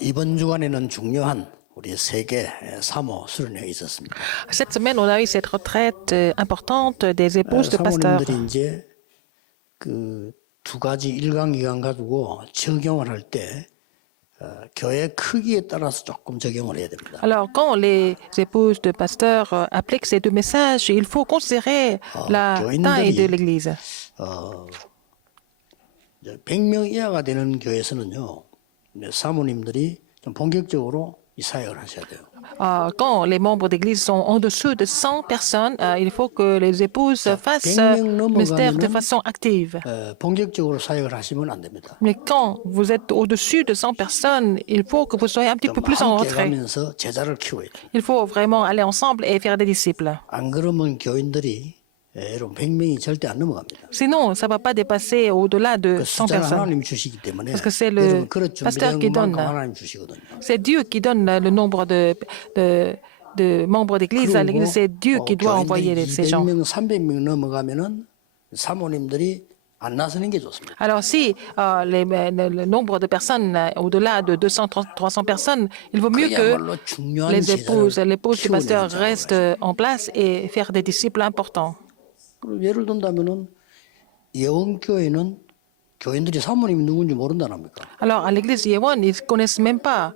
이번 주간에는 중요한 우리 세계 사모 수련회가 있었습니다. Cette semaine, on a eu cette retraite importante des épouses de pasteurs. 사모님들이 이제 그 두 가지 일강기관 가지고 적용을 할 때 교회 크기에 따라서 조금 적용을 해야 됩니다. Alors, quand les épouses de pasteurs appliquent ces deux messages, il faut considérer la taille de l'Église. 100명 이하가 되는 교회에서는요, 사모님들이 좀 본격적으로 이 사역을 하셔야 돼요. Quand les membres d'église sont en dessous de 100 personnes, il faut que les épouses fassent le ministère de façon active. 본격적으로 사역을 하시면 안 됩니다. Mais quand vous êtes au-dessus de 100 personnes, il faut que vous soyez un petit peu plus en 함께 retrait. 가면서 제자를 키워야 돼요. Il faut vraiment aller ensemble et faire des disciples. 안 그러면 교인들이 여러분 100명이 절대 안 넘어갑니다. Sinon, ça ne va pas dépasser au-delà de 그 100 숫자는 personnes. 하나님 주시기 때문에 Parce que c'est le 여러분 그릇 pasteur 준비된 qui 것만큼 donne. 하나님 주시거든요. C'est Dieu qui donne le nombre de membres d'église à l'église. C'est Dieu qui doit envoyer ces gens. 200명, 300명 넘어가면은 사모님들이 안 나서는 게 좋습니다. Alors, si le nombre de personnes au-delà de 200, 300 personnes, il vaut mieux que 그야말로 중요한 l'épouse du 키우는 pasteur 현장으로 reste en place et faire des disciples importants. 그리고 예를 든다면은 예원교회는 교인들이 사모님이 누군지 모른다는 겁니까? Alors, à l'église Yewon, ils ne connaissent même pas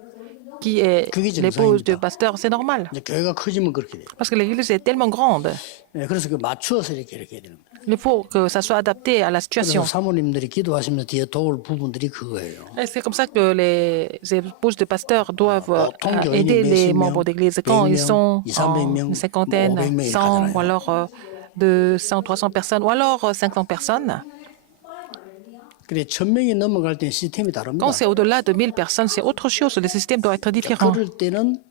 qui est l'épouse du pasteur. C'est normal. 이제 교회가 커지면 그렇게 돼요. Parce que l'église est tellement grande. 그래서 그 맞추어서 이렇게 해야 되는 겁니다. Il faut que ça soit adapté à la 그래서 situation. 사모님들이 기도하시면서 뒤에 도울 부분들이 그거예요. Et c'est comme ça que les épouses de pasteurs doivent aider 교인이 les 몇십 membres 명, d'église quand 100 ils sont 명, 200 명, une cinquantaine, 500 명이 100 ou 가잖아요. alors 200, 300 personnes ou alors 500 personnes. 그래 1000명이 넘어갈 때 시스템이 다릅니다. Quand c'est au-delà de 1000 personnes, c'est autre chose. Le système doit être différent. 그럴 때는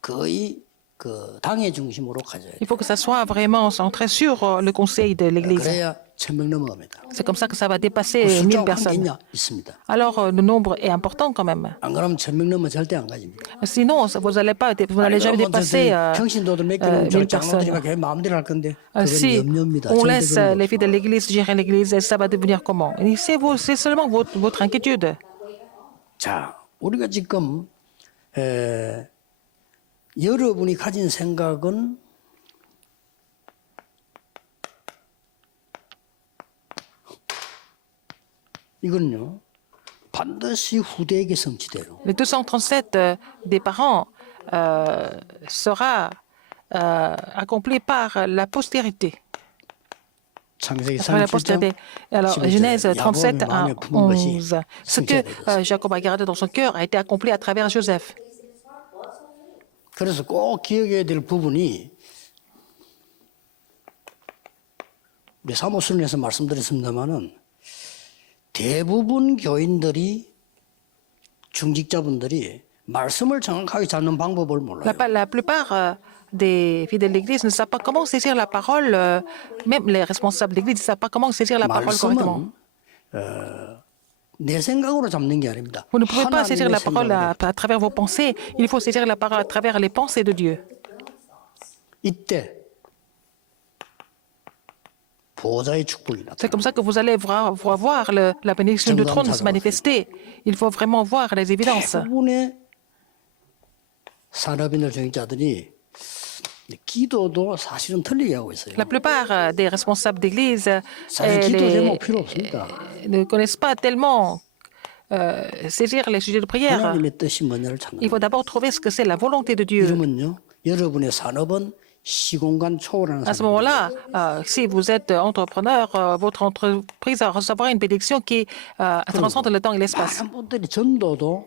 거의 그 당의 중심으로 가져야 돼요. Il faut que ça soit vraiment centré sur le conseil de l'église. 그래야 1000명 넘어갑니다. C'est comme ça que ça va dépasser 그 1000 숫자가 personnes. 있냐? 있습니다. Alors, le nombre est important quand même. 안 그러면 1000명 넘으면 절대 안 가집니다. Sinon, vous n'allez jamais dépasser 평신도들 몇 개는 1000 장로들이 personnes. 막 마음대로 할 건데 그건 Si 염려입니다. on 절대 laisse 그런 거 les filles de l'église gérer l'église, ça va devenir comment? Et c'est seulement votre inquiétude. 자, 우리가 지금 여러분이 가진 생각은 이건요 반드시 후대에게 성취돼요. Le 237 des parents sera accompli par la postérité. 창세기 Par la 37장 postérité. Alors, Genèse 37 à 11. Ce que Jacob a gardé dans son cœur a été accompli à travers Joseph. 그래서 꼭 기억해야 될 부분이 우리 사모순에서 말씀드렸습니다마는 대부분 교인들이 중직자분들이 말씀을 정확하게 잡는 방법을 몰라요. La plupart des fidèles de l'Église ne savent pas comment saisir la parole. Même les responsables de l'Église ne savent pas comment saisir la parole correctement. 말씀은 내 생각으로 잡는 게 아닙니다. Vous ne pouvez pas saisir 하나님의 la parole 생각으로. à travers vos pensées. Il faut saisir la parole à travers les pensées de Dieu. 이때 보호자의 축복이 C'est 나타납니다. comme ça que vous allez voir la bénédiction du trône se manifester. Il faut vraiment voir les évidences. 대부분의 산업인들 정직자들이 기도도 사실은 틀리게 하고 있어요. La plupart des responsables d'église 사실 기도 제목 필요 없습니다. ne connaissent pas tellement saisir les sujets de prière. 하나님의 뜻이 뭐냐를 찾는 Il faut 거예요. d'abord trouver ce que c'est la volonté de Dieu. 이러면요, 여러분의 산업은 시공간 초월하는 À ce 산업. moment-là, si vous êtes entrepreneur, votre entreprise recevra une bénédiction qui transcende le temps et l'espace. 많은 분들이 전도도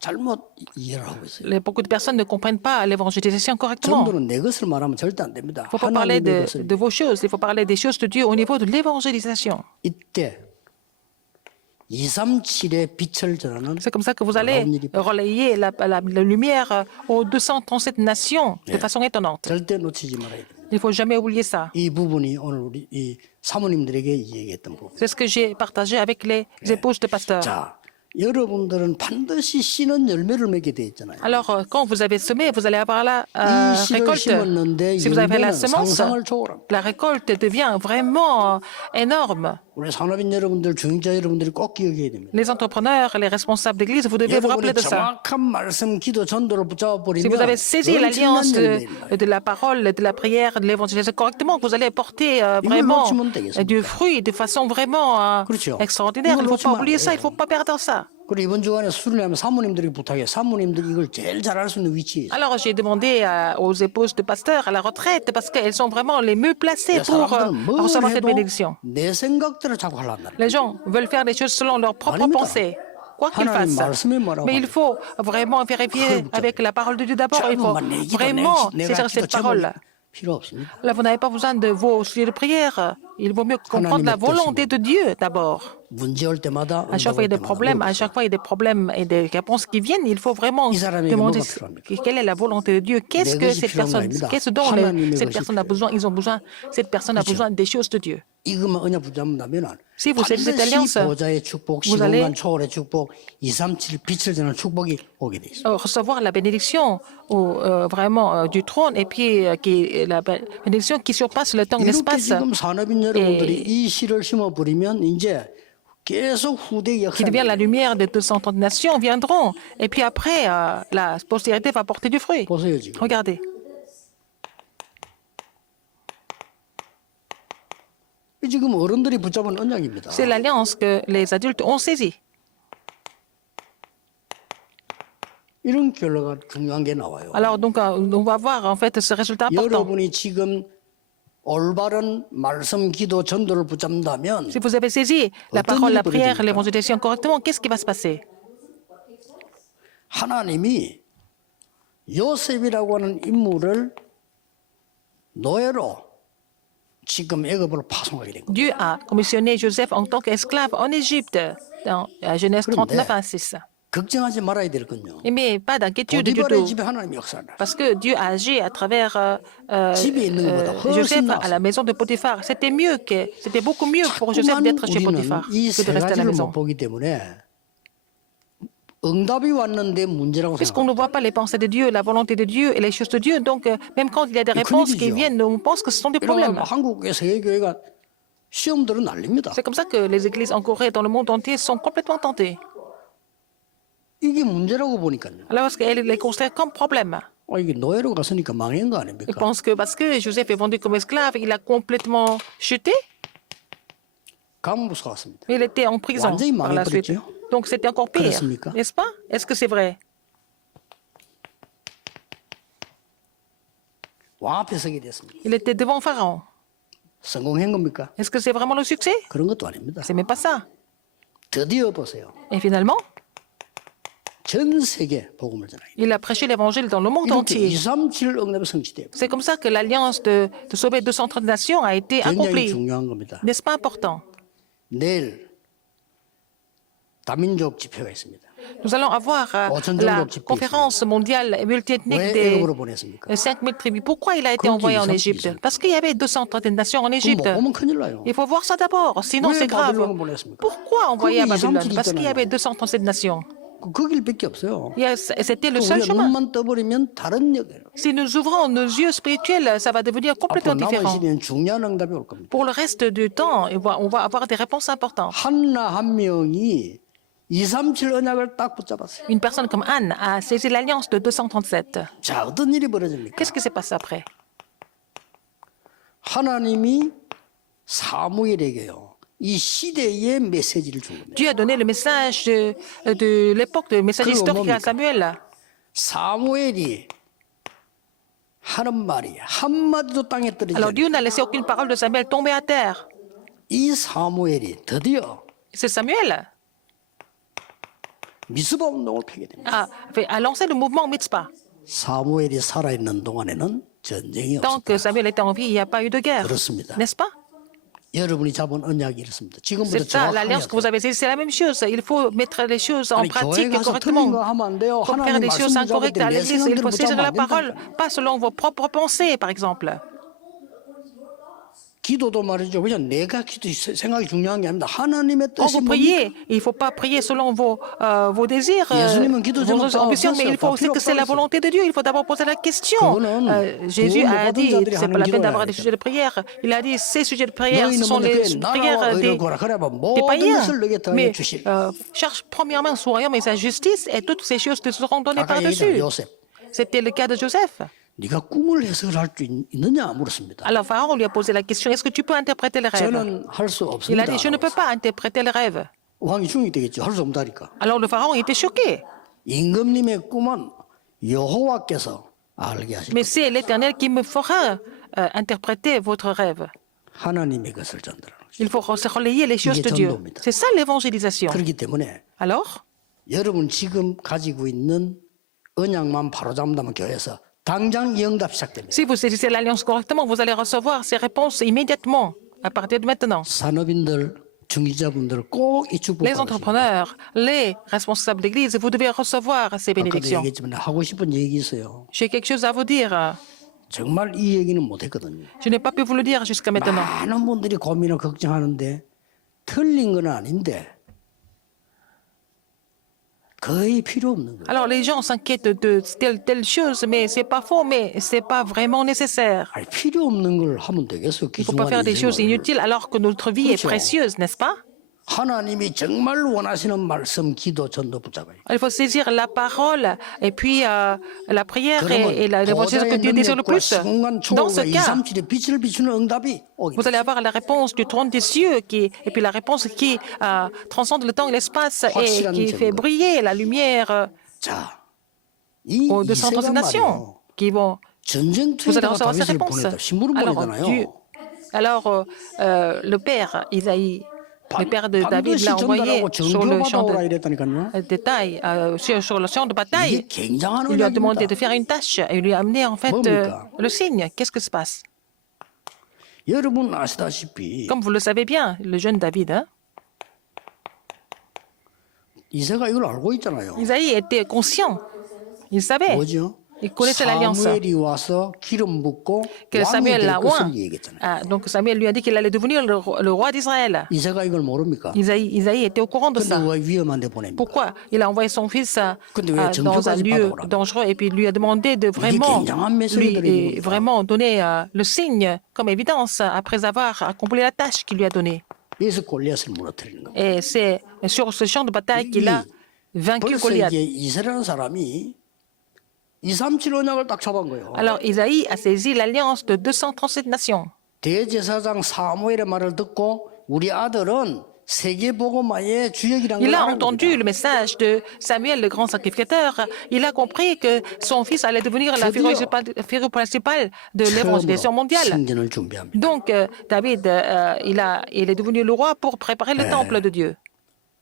잘못 이해를 하고 있어요. Beaucoup de personnes ne comprennent pas l'évangélisation correctement. 전도는 내 것을 말하면 절대 안 됩니다. Il ne faut pas parler 하나님의 것을. de vos choses, il faut parler des choses de Dieu au niveau de l'évangélisation. 이때 237의 빛을 전하는 C'est comme ça que vous allez 놀라운 일이 relayer la lumière aux 237 nations de façon étonnante. 절대 놓치지 말아야 됩니다. Il ne faut jamais oublier ça. 이 부분이 오늘 우리 이 사모님들에게 얘기했던 부분. C'est ce que j'ai partagé avec les épouses de pasteurs. 자, 여러분들은 반드시 씨는 열매를 맺게 돼 있잖아요. Alors, quand vous avez semé, vous allez avoir la 이 씨를 récolte. 심었는데 Si vous avez la 열매는 semence, 상상을 초월합니다. la récolte devient vraiment énorme. 우리 산업인 여러분들, 중직자 여러분들이 꼭 기억해야 됩니다. Les entrepreneurs, les responsables d'église, vous devez vous rappeler 여러분이 de ça. 정확한 말씀, 기도, 전도를 붙잡아 Si vous avez 버리면 saisi l'alliance de la parole, de la prière, de l'évangélisation correctement, vous allez apporter vraiment du fruit de façon vraiment extraordinaire. Il ne faut pas oublier ça, il ne faut pas perdre ça. 그리고 이번 주간에 수련회 하면 사모님들이 부탁해. 사모님들이 이걸 제일 잘할 수 있는 위치에 있어요. Alors j'ai demandé aux épouses de pasteurs à la retraite parce qu'elles sont vraiment les mieux placées pour 사람들은 뭘 recevoir cette 해도 bénédiction. 내 생각대로 자꾸 하려고 한다. Les gens veulent faire des choses selon leurs propres 아닙니다. pensées, quoi qu'ils 하나님 fassent. 말씀이 뭐라고 Mais il faut vraiment vérifier avec la parole de Dieu d'abord. Il faut vraiment saisir cette parole. 필요 없습니다. Là, vous n'avez pas besoin de vos sujets de prière. Il vaut mieux comprendre la volonté de Dieu d'abord. 문제 올 때마다 À chaque fois, il y a des problèmes. À chaque fois, il y a des problèmes et des réponses qui viennent. Il faut vraiment demander quelle est la volonté de Dieu. Qu'est-ce que cette personne, qu'est-ce dont cette personne a besoin. Ils ont besoin. Cette personne a besoin des choses de Dieu. 이것만 언약 붙잡는다면 Si vous êtes cette 반드시 alliance, 보좌의 축복, vous allez 시공간 초월의 축복, 237 빛을 드는 축복이 오게 돼 있어요. recevoir la bénédiction vraiment du trône et puis la bénédiction qui surpasse le temps et 이렇게 l'espace. 지금 산업인 여러분들이 이 씨를 심어버리면 이제 계속 후대 Qui 역사. devient la lumière de 230 nations viendront. Et puis après, la postérité va porter du fruit. 보세요 지금. Regardez. 지금 어른들이 붙잡은 언약입니다. C'est l'alliance que les adultes ont saisie. 이런 결과가 중요한 게 나와요. Alors, donc, on va voir en fait ce résultat important. 여러분이 지금 올바른 말씀, 기도, 전도를 붙잡는다면 Si vous avez saisi la parole, la prière, l'évangélisation correctement, qu'est-ce qui va se passer? 하나님이 요셉이라고 하는 인물을 노예로 지금 애굽으로 파송하게 된 거예요. Dieu a commissionné Joseph en tant qu'esclave en Égypte, dans Genèse 39 à 6. 걱정하지 말아야 될 건요. Mais pas d'inquiétude du 보디발의 tout. 집에 하나님이 역사를. Parce que Dieu a agi à travers Joseph à la maison de Potiphar. C'était mieux que, c'était beaucoup mieux pour Joseph d'être chez Potiphar que de 이세 rester à la 가지를 maison. 못 보기 때문에 응답이 왔는데 문제라고 Puisqu'on ne 생각합니다. voit pas les pensées de Dieu, la volonté de Dieu et les choses de Dieu, donc même quand il y a des réponses qui viennent, on pense que ce sont des problèmes. 이러면 한국의 세계교회가 시험들은 날립니다. C'est comme ça que les églises en Corée et dans le monde entier sont complètement tentées. 이게 문제라고 보니까요. Alors parce qu'elles les considèrent comme problème. 이게 노예로 갔으니까 망한 거 Ils 아닙니까? pensent que parce que Joseph est vendu comme esclave, il a complètement chuté, 감옥에서 왔습니다. mais il était en prison 완전히 par la suite. 망해버렸죠. Donc c'était encore pire, 그렇습니까? n'est-ce pas? Est-ce que c'est vrai? 왕 앞에 서게 됐습니다. Il était devant Pharaon. 성공한 겁니까? Est-ce que c'est vraiment le succès? 그런 것도 아닙니다. C'est même pas ça. 드디어 보세요. Et finalement, 전 세계 복음을 전하기. il a prêché l'évangile dans le monde 이렇게 entier. 237 응답이 성취돼요. C'est comme ça que l'alliance de sauver 230 nations a été 굉장히 accomplie. 중요한 겁니다. N'est-ce pas important? 내일 다민족 집회가 있습니다. Nous allons avoir la conférence mondiale multiethnique 왜 des 애굽으로 보냈습니까? 5000 tribus. Pourquoi il a été 그렇지, envoyé en 230 Égypte? 이상. Parce qu'il y avait 230 nations en 그럼 Égypte. 못 보면 큰일 나요. Il faut voir ça d'abord, sinon 왜 c'est grave. 바벨론을 보냈습니까? Pourquoi envoyer à 거기 Babylone? 237 Parce qu'il y avait 있잖아요. 237 nations. 그 길밖에 없어요. C'était le seul 우리가 chemin. 눈만 떠버리면 다른 역이에요. Si nous ouvrons nos yeux spirituels, ça va devenir 앞으로 complètement 남은 différent. 시대는 중요한 응답이 올 겁니다. Pour le reste du temps, on va avoir des réponses importantes. 한나 한 명이 237 언약을 딱 붙잡았어요. Une personne comme Anne a saisi l'alliance de 237. 자, 어떤 일이 벌어집니까? Qu'est-ce qui s'est passé après? 하나님이 사무엘에게요. 이 시대의 메시지를 준 겁니다. Dieu a donné le message de l'époque, le message 그거 historique à 뭡니까? Samuel. 사무엘이 하는 말이 한마디도 땅에 떨어지지 Alors 않아요. Dieu n'a laissé aucune parole de Samuel tomber à terre. 이 사무엘이 드디어 C'est Samuel 미스바 운동을 펴게 됩니다. a lancé le mouvement Mitzpah. 사무엘이 살아있는 동안에는 전쟁이 Tant 없었다. que Samuel était en vie, il n'y a pas eu de guerre. 그렇습니다. N'est-ce pas? 여러분이 잡은 언약이 이렇습니다. 지금부터 C'est ça, 정확하게 l'alliance que vous 하세요. avez saisie, c'est la même chose. Il faut mettre les choses en 아니, pratique 교회 가서 correctement. 틀린 거 하면 안 돼요. Pour faire 하나님 des choses 말씀 붙잡을 incorrectes 때 à 내 l'église, il 생각대로 faut saisir 붙잡으면 la 안 된다. parole, pas selon vos propres pensées, par exemple. 기도도 말이죠. 그냥 내가 생각이 중요한 게 아닙니다. 하나님의 Quand 뜻이 vous 뭡니까? priez, il ne faut pas prier selon vos désirs, 예수님은 기도 제목 vos 다 ambitions, mais il faut aussi 필요 que c'est la 없다고 했어요. volonté de Dieu. Il faut d'abord poser la question. 그거는 Jésus 구원 못 a 받은 dit, 자들이 c'est 하는 pas la peine 기도야. d'avoir des sujets de prière. Il a dit, ces sujets de prière, ce 너희는 sont 먼저 les 그의 나라와 prières 의를 구하라. 그래봐 des 모든 païens. 것을 너에게 더하여 Mais 주시리. cherche premièrement son royaume et sa justice, et toutes ces choses te seront données 아까 얘기했잖아 par-dessus. 요셉. C'était le cas de Joseph. 네가 꿈을 해석할 수 있느냐 물었습니다. Alors Pharaon lui a posé la question, est-ce que tu peux interpréter les rêves? 저는 할 수 Il a 없습니다. dit, je ne peux pas interpréter les rêves. 왕이 중이 되겠죠. 할 수 없다니까. Alors le Pharaon était choqué. 임금님의 꿈은 여호와께서 알게 하실 Mais 겁니다. c'est l'Éternel qui me fera interpréter votre rêve. 하나님의 것을 전달하는 거죠. Il faut relayer les choses de Dieu. C'est ça l'évangélisation. 그렇기 때문에 Alors, 여러분 지금 가지고 있는 언약만 바로잡는다면 교회에서 당장 이 응답 시작됩니다. si vous saisissez l'alliance correctement, vous allez recevoir ces réponses immédiatement, à partir de maintenant. 산업인들, 중기자분들 꼭 이 축복 Les 받으시고 entrepreneurs, les responsables d'église, vous devez recevoir ces 아까도 bénédictions. 얘기했지만 하고 싶은 얘기 있어요. J'ai quelque chose à vous dire. 정말 이 얘기는 못했거든요. Je n'ai pas pu vous le dire jusqu'à maintenant. 많은 분들이 고민을 걱정하는데 틀린 건 아닌데 거의 필요 없는 거예요. Alors les gens s'inquiètent de telle chose, mais c'est pas faux, mais c'est pas vraiment nécessaire. 아니, 필요 없는 걸 하면 되겠어. Il ne faut pas faire des choses inutiles alors que notre vie est précieuse, n'est-ce pas? 하나님이 정말 원하시는 말씀, 기도, 전도 붙잡아요. Il faut saisir la parole et puis la prière et l'évangile que Dieu désire le plus. Dans ce cas, 237의 빛을 비추는 응답이 오기 vous allez avoir la réponse du trône des cieux et puis la réponse qui transcende le temps et l'espace et qui fait briller la lumière 자, 이 aux 230 이세가 nations 말이에요. qui vont. Vous allez 전쟁투에다가 recevoir ces 다윗을 réponses. 보냈다. 신부름 보내잖아요. Alors, le père Isaïe, le père de David l'a envoyé sur le champ 전교받아오라 de 이랬다니까요. détail, sur le champ de bataille. 이게 굉장한 Il lui a demandé de 언약입니다. faire une tâche et il lui a amené en fait 뭡니까? le signe. Qu'est-ce que se passe? 여러분 아시다시피 Comme vous le savez bien, le jeune David, hein, 이세가 이걸 알고 있잖아요. Isaïe était conscient. Il savait. 뭐죠? Il connaissait l'alliance. 사무엘이 와서 기름 붓고 Que 왕이 Samuel 될 l'a 것을 oint. 얘기했잖아요. Donc Samuel lui a dit qu'il allait devenir le roi d'Israël. 이세가 이걸 모릅니까? Isaïe était au courant de 근데 ça. 왜 위험한 데 보냅니까? Pourquoi? Il a envoyé son fils 근데 왜 dans un 정표까지 lieu 받아오라고? dangereux et puis il lui a demandé de vraiment, 굉장한 메시지들이 lui 있는 vraiment donner le signe comme évidence après avoir accompli la tâche qu'il lui a donnée. 여기서 골리앗을 무너뜨리는 겁니다. Et c'est sur ce champ de bataille qu'il a vaincu 벌써 Goliath. 이제 이스라엘 사람이 237 언약을 딱 잡은 거예요. Alors Isaïe a saisi l'alliance de 237 nations. 대제사장 사무엘의 말을 듣고 우리 아들은 세계복음화의 주역이라는 Il 걸 a 알았습니다. entendu le message de Samuel, le grand sacrificateur. Il a compris que son fils allait devenir la figure principale de l'évangélisation mondiale. 승전을 준비합니다. Donc, David, il est devenu le roi pour préparer le temple de Dieu.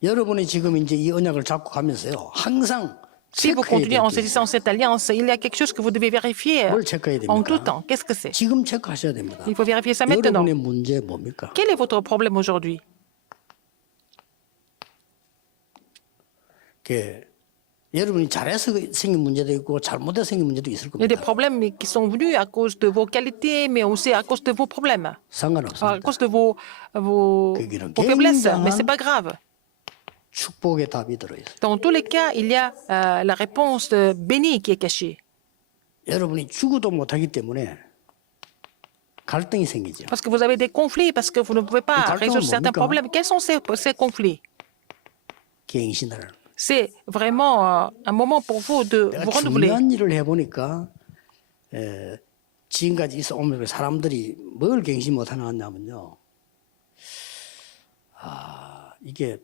여러분이 지금 이제 이 언약을 잡고 가면서요. 항상 Si vous 체크해야 continuez en 될 게 saisissant cette alliance, il y a quelque chose que vous devez vérifier 뭘 체크해야 en tout 됩니까? temps. Qu'est-ce que c'est? 지금 체크하셔야 됩니다. Il faut vérifier ça maintenant. 여러분의 문제 뭡니까? Quel est votre problème aujourd'hui? 여러분이 잘해서 생긴 문제도 있고 잘못해서 생긴 문제도 있을 Il y a des 겁니다. problèmes qui sont venus à cause de vos qualités, mais aussi à cause de vos problèmes, à 상관없습니다. cause de vos faiblesses. Mais ce n'est pas grave. 축복의 답이 들어있어요. Dans tous les cas, il y a la réponse bénie qui est cachée. 여러분이 죽어도 못하기 때문에 갈등이 생기죠. Parce que vous avez des conflits, parce que vous ne pouvez pas résoudre certains problèmes. Quels sont ces conflits? 갱신을. C'est vraiment un moment pour vous de 내가 vous renouveler. 중요한 일을 해보니까 지금까지 있어 오면 사람들이 뭘 갱신 못하나 하냐면요. 이게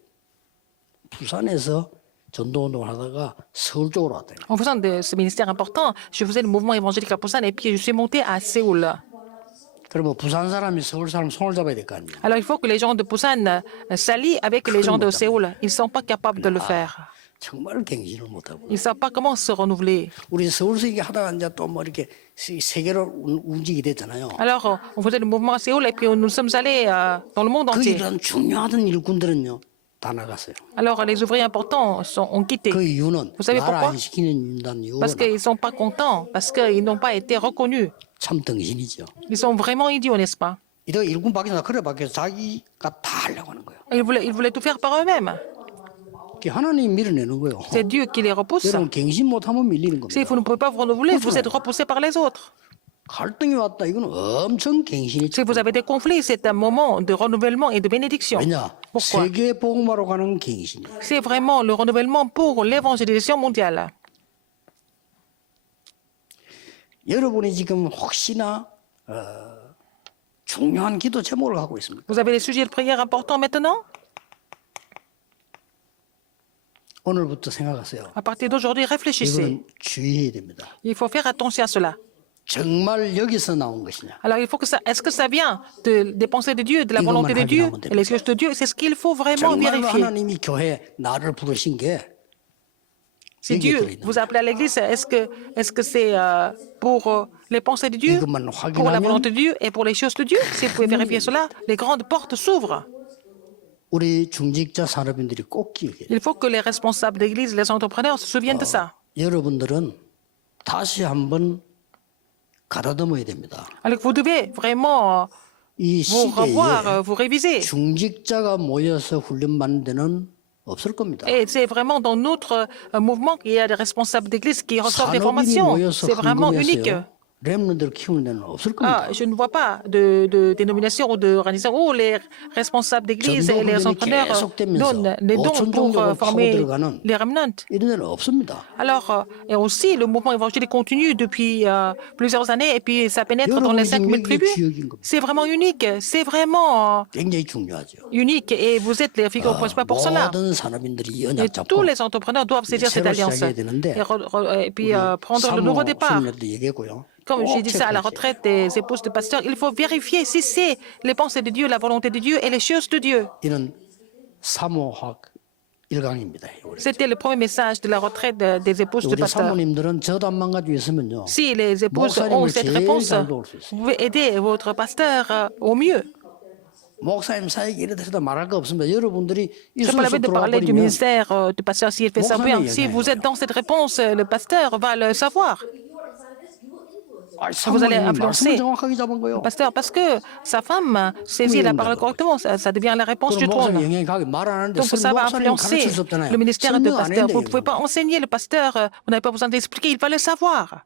부산에서 전도운동을 하다가 서울 쪽으로 왔대요. En faisant de ce ministère important, je faisais le mouvement évangélique à Busan et puis je suis monté à Séoul. 그러면 부산 사람이 서울 사람 손을 잡아야 될 거 아니에요. Alors il faut que les gens de Busan s'allient avec les gens de Séoul. Ils ne sont pas capables de le faire. 정말 갱신을 못하고. Ils ne savent pas comment se renouveler. 우리 서울서 이게 하다가 이제 또 뭐 이렇게 세계로 움직이게 됐잖아요. Alors on faisait le mouvement à Séoul et puis nous sommes allés dans le monde 그 entier. 이런 중요하던 일꾼들은요 다 나갔어요. Alors les ouvriers importants ont quitté. 그 이유는 Vous savez 나라 pourquoi? 안 시키는 이유는 Parce qu'ils ne sont pas contents, parce qu'ils n'ont pas été reconnus. 참 등신이죠. Ils sont vraiment idiots, n'est-ce pas? 이거 일군박이나 그래 박혀서 자기가 다 하려고 하는 거예요. Ils voulaient tout faire par eux-mêmes. 그게 하나님 밀어내는 거예요. C'est Dieu qui les repousse. 여러분 갱신 못하면 밀리는 Si 겁니다. vous ne pouvez pas vous renouveler, vous êtes repoussé par les autres. 갈등이 왔다. 이건 엄청 갱신이 Si vous avez des conflits, c'est un moment de renouvellement et de bénédiction. 왜냐? Pourquoi? 세계 복음화로 가는 갱신이에요. C'est vraiment le renouvellement pour l'évangélisation mondiale. 여러분이 지금 혹시나 중요한 기도 제목을 갖고 있습니다. Vous avez des sujets de prière importants maintenant? 오늘부터 생각하세요. À partir d'aujourd'hui, réfléchissez. 이거는 주의해야 됩니다. Il faut faire attention à cela. 정말 여기서 나온 것이냐? Alors, il faut que ça, est-ce que ça vient des pensées de Dieu, de la volonté de Dieu et les choses de Dieu? C'est ce qu'il faut vraiment 정말로 vérifier. 하나님이 교회 나를 부르신 게 Si Dieu vous appelle à l'église, est-ce que c'est pour les pensées de Dieu, 이것만 pour la 확인하면 volonté de Dieu et pour les choses de Dieu? Si vous pouvez vérifier cela, les grandes portes s'ouvrent. 우리 중직자 산업인들이 꼭 기억해요. Il faut que les responsables d'église, les entrepreneurs se souviennent de ça. 여러분들은 다시 한번 가다듬어야 됩니다. Alors vous devez vraiment 이 vous revoir, 시대에 vous réviser. 중직자가 모여서 훈련받는 데는 없을 겁니다. Et c'est vraiment dans notre mouvement qu'il y a des responsables d'église qui reçoivent des 산업인이 formations. 모여서 C'est vraiment unique. 헌금해서요. 렘넌트를 키우는 데는 없을 겁니다. Je ne vois pas de dénomination ou d'organisation où les responsables d'église et les entrepreneurs donnent des dons pour former les remnants. 이런 데는 없습니다. Alors, et aussi, le mouvement évangélique continue depuis plusieurs années et puis ça pénètre dans les 5000 tribus. C'est vraiment unique. C'est vraiment 굉장히 중요하죠. unique et vous êtes les figures principales pour cela. 모든 산업인들이 Et 연합 tous 잡고 les entrepreneurs doivent saisir cette alliance et puis prendre le nouveau départ. 수녀도 얘기했고요. Comme j'ai 꼭 dit ça à la 체크하세요. retraite des épouses de pasteurs, il faut vérifier si c'est les pensées de Dieu, la volonté de Dieu et les choses de Dieu. 이는 사모학 1강입니다. C'était le premier message de la retraite des épouses de 우리 pasteurs. 사모님들은 저 답만 가지고 있으면요. Si les épouses ont 목사님을 cette 제일 réponse, 잘 도울 수 있어요. vous pouvez aider votre pasteur au mieux. 목사님 사역이 이래 돼서도 말할 거 없습니다. 여러분들이 이 C'est pas la 순서 peine de 들어와 parler du 버리면 ministère du pasteur s'il fait ça bien. Si vous êtes dans cette réponse, le pasteur va le savoir. Vous allez 사모님이 influencer 말씀을 정확하게 잡은 거예요. le pasteur parce que sa femme saisit la parole correctement. Ça devient la réponse du 그럼 trône. 목사님 영향이 가게 말 안 하는데 Donc ça va 목사님 influencer 가르칠 수 없잖아요. le ministère de 설명 안 pasteur. 했는데 Vous ne pouvez pas enseigner le pasteur, vous n'avez pas besoin d'expliquer, il va le savoir.